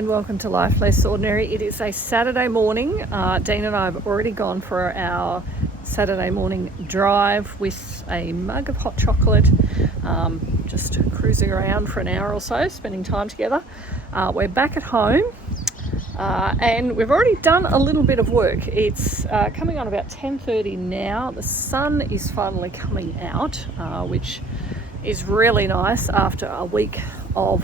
and welcome to Life Less Ordinary. It is a Saturday morning. Dean and I have already gone for our Saturday morning drive with a mug of hot chocolate, just cruising around for an hour or so, spending time together. We're back at home and we've already done a little bit of work. It's coming on about 10:30 now. The sun is finally coming out, which is really nice after a week of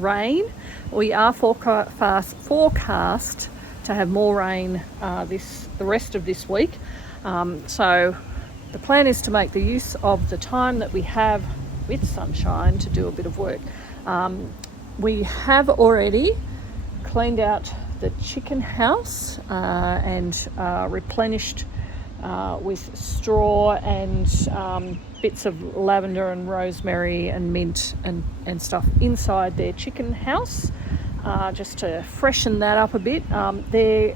rain. We are forecast to have more rain the rest of this week. So the plan is to make the use of the time that we have with sunshine to do a bit of work. We have already cleaned out the chicken house and replenished with straw and bits of lavender and rosemary and mint and stuff inside their chicken house, just to freshen that up a bit. Their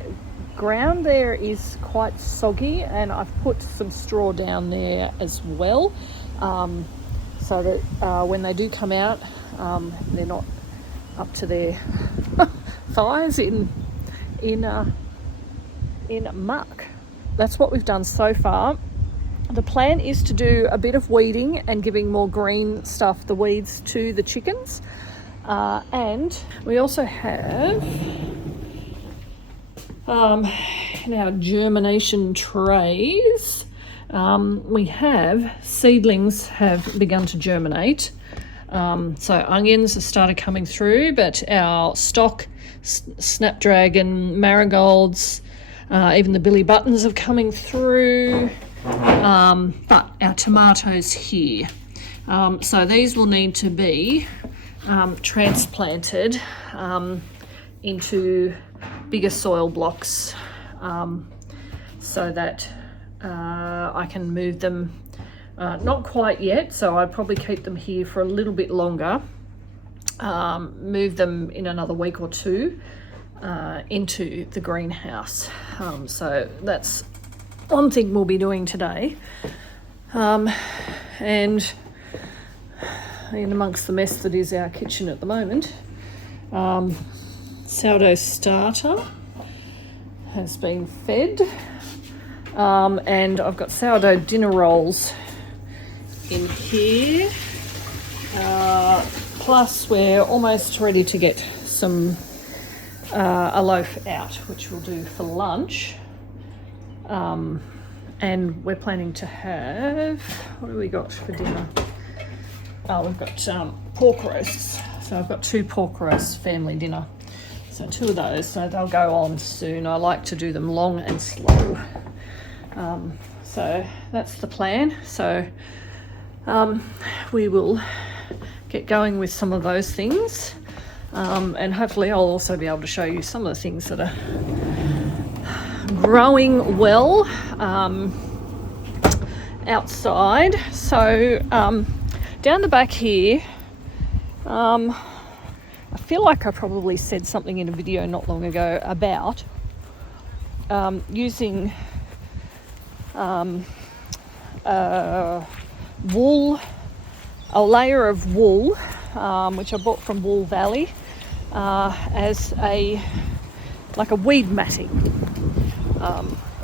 ground there is quite soggy, and I've put some straw down there as well, so that when they do come out, they're not up to their thighs in muck. That's what we've done so far. The plan is to do a bit of weeding and giving more green stuff, the weeds, to the chickens. And we also have in our germination trays, we have seedlings have begun to germinate. So onions have started coming through, but our stock, snapdragon, marigolds, even the billy buttons are coming through. But our tomatoes here, so these will need to be transplanted into bigger soil blocks, so that I can move them. Not quite yet, so I'd probably keep them here for a little bit longer, move them in another week or two into the greenhouse. So that's one thing we'll be doing today. And in amongst the mess that is our kitchen at the moment, sourdough starter has been fed, and I've got sourdough dinner rolls in here, plus we're almost ready to get a loaf out, which we'll do for lunch. And we're planning to have, what have we got for dinner? Oh, we've got pork roasts. So I've got 2 pork roasts, family dinner. So 2 of those, so they'll go on soon. I like to do them long and slow. So that's the plan. So we will get going with some of those things. And hopefully I'll also be able to show you some of the things that are growing well outside. So down the back here, I feel like I probably said something in a video not long ago about using wool, a layer of wool, which I bought from Wool Valley, as like a weed matting.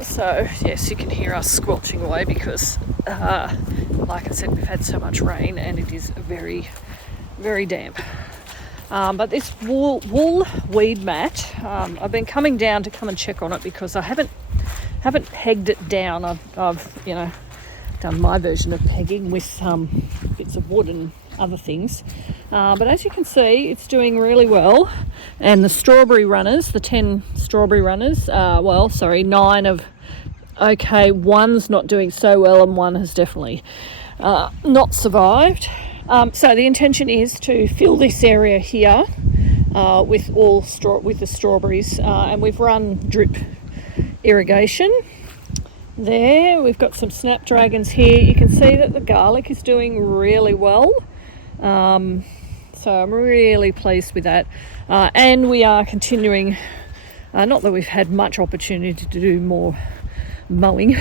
So yes, you can hear us squelching away because, like I said, we've had so much rain and it is very, very damp. But this wool weed mat, I've been coming down to come and check on it because I haven't pegged it down. I've done my version of pegging with bits of wood and other things. But as you can see, it's doing really well. And the strawberry runners, the 10 strawberry runners, 9 of okay, one's not doing so well and one has definitely not survived. So the intention is to fill this area here with the strawberries, and we've run drip irrigation there. We've got some snapdragons here. You can see that the garlic is doing really well. So I'm really pleased with that. And we are continuing, not that we've had much opportunity to do more mowing,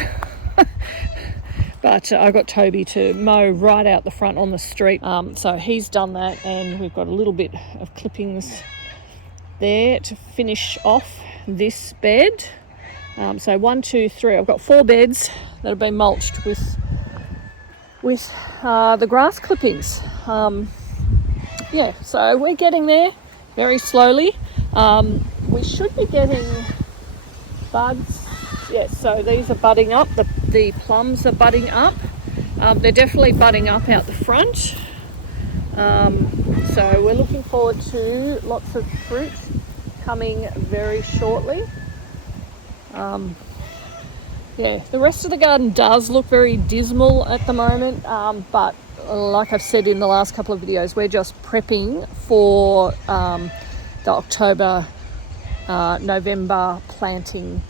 but I got Toby to mow right out the front on the street. So he's done that, and we've got a little bit of clippings there to finish off this bed. So 1, 2, 3. I've got 4 beds that have been mulched with the grass clippings. So we're getting there very slowly. We should be getting buds. Yes, so these are budding up. The plums are budding up. They're definitely budding up out the front. So we're looking forward to lots of fruit coming very shortly. The rest of the garden does look very dismal at the moment, but like I've said in the last couple of videos, we're just prepping for the October, November planting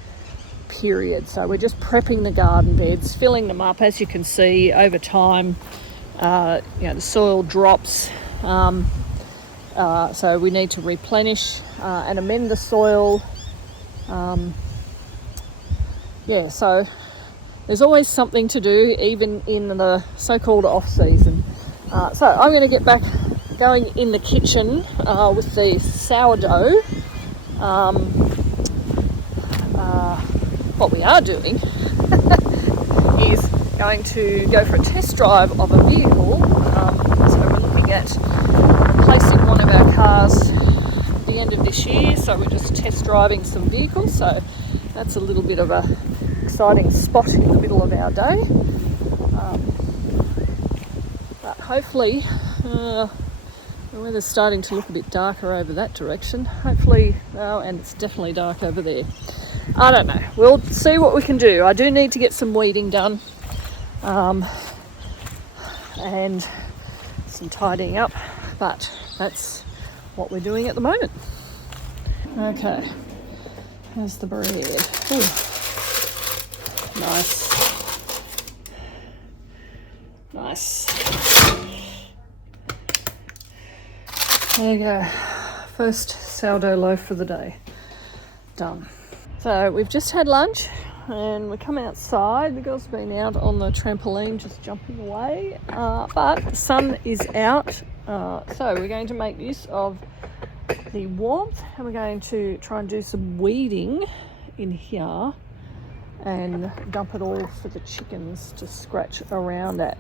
period. So we're just prepping the garden beds, filling them up. As you can see, over time, the soil drops, so we need to replenish and amend the soil. So there's always something to do, even in the so-called off-season. So I'm going to get back going in the kitchen with the sourdough. What we are doing is going to go for a test drive of a vehicle. So we're looking at replacing one of our cars at the end of this year. So we're just test driving some vehicles. So that's a little bit of a exciting spot in the middle of our day. But hopefully, the weather's starting to look a bit darker over that direction. Hopefully, and it's definitely dark over there. I don't know. We'll see what we can do. I do need to get some weeding done, and some tidying up, but that's what we're doing at the moment. Okay, how's the bread? Ooh. Nice. There you go. First sourdough loaf for the day. Done. So we've just had lunch and we come outside. The girls have been out on the trampoline just jumping away, but the sun is out, so we're going to make use of the warmth and we're going to try and do some weeding in here and dump it all for the chickens to scratch around at.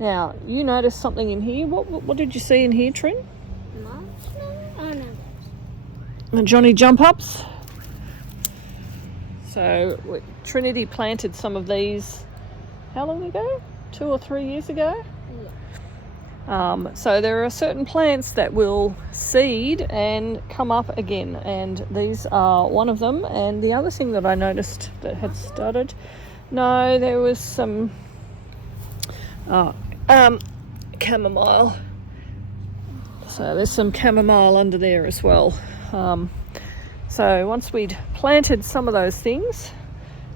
Now, you noticed something in here. What did you see in here, Trin? And Johnny jump ups. So Trinity planted some of these, how long ago? 2 or 3 years ago? Yeah. So there are certain plants that will seed and come up again, and these are one of them. And the other thing that I noticed that had started, no, there was some chamomile. So there's some chamomile under there as well. So once we'd planted some of those things,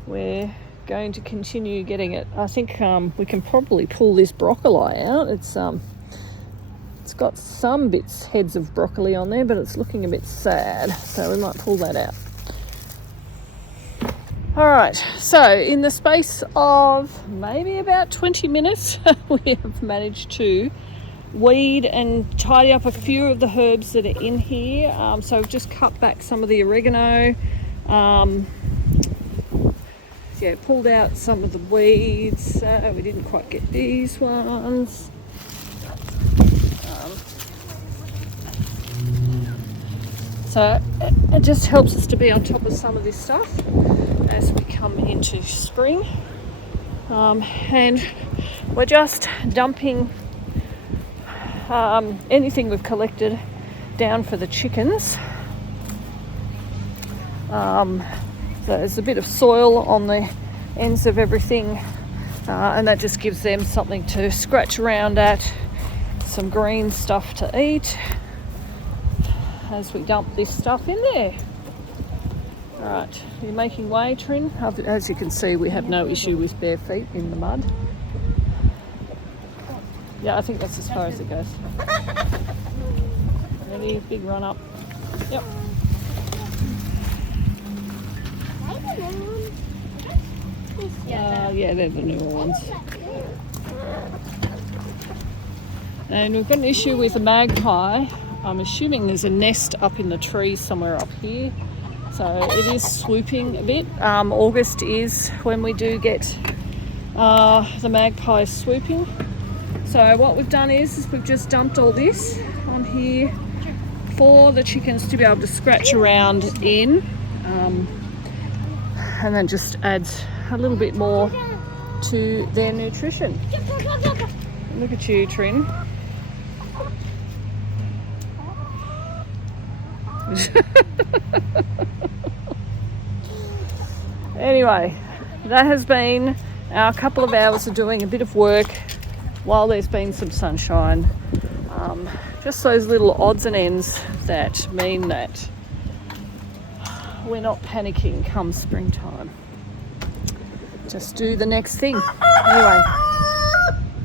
we're going to continue getting it. I think we can probably pull this broccoli out. It's got some heads of broccoli on there, but it's looking a bit sad, so we might pull that out. All right, so in the space of maybe about 20 minutes, we have managed to weed and tidy up a few of the herbs that are in here. So I've just cut back some of the oregano, pulled out some of the weeds. We didn't quite get these ones. So it just helps us to be on top of some of this stuff as we come into spring. And we're just dumping anything we've collected down for the chickens. So there's a bit of soil on the ends of everything, and that just gives them something to scratch around at, some green stuff to eat as we dump this stuff in there. Alright, you're making way, Trin. As you can see, we have no issue with bare feet in the mud. Yeah, I think that's as far as it goes. Ready? Big run up. Yep. Yeah, they're the newer ones. And we've got an issue with a magpie I'm assuming there's a nest up in the tree somewhere up here. So it is swooping a bit. August is when we do get the magpies swooping. So what we've done is we've just dumped all this on here for the chickens to be able to scratch around in, and then just adds a little bit more to their nutrition. Look at you, Trin. Anyway, that has been our couple of hours of doing a bit of work while there's been some sunshine. Just those little odds and ends that mean that we're not panicking come springtime. Just do the next thing. Anyway,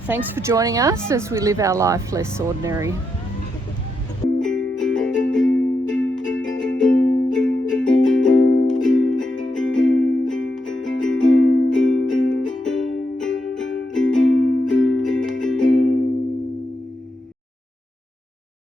thanks for joining us as we live our life less ordinary.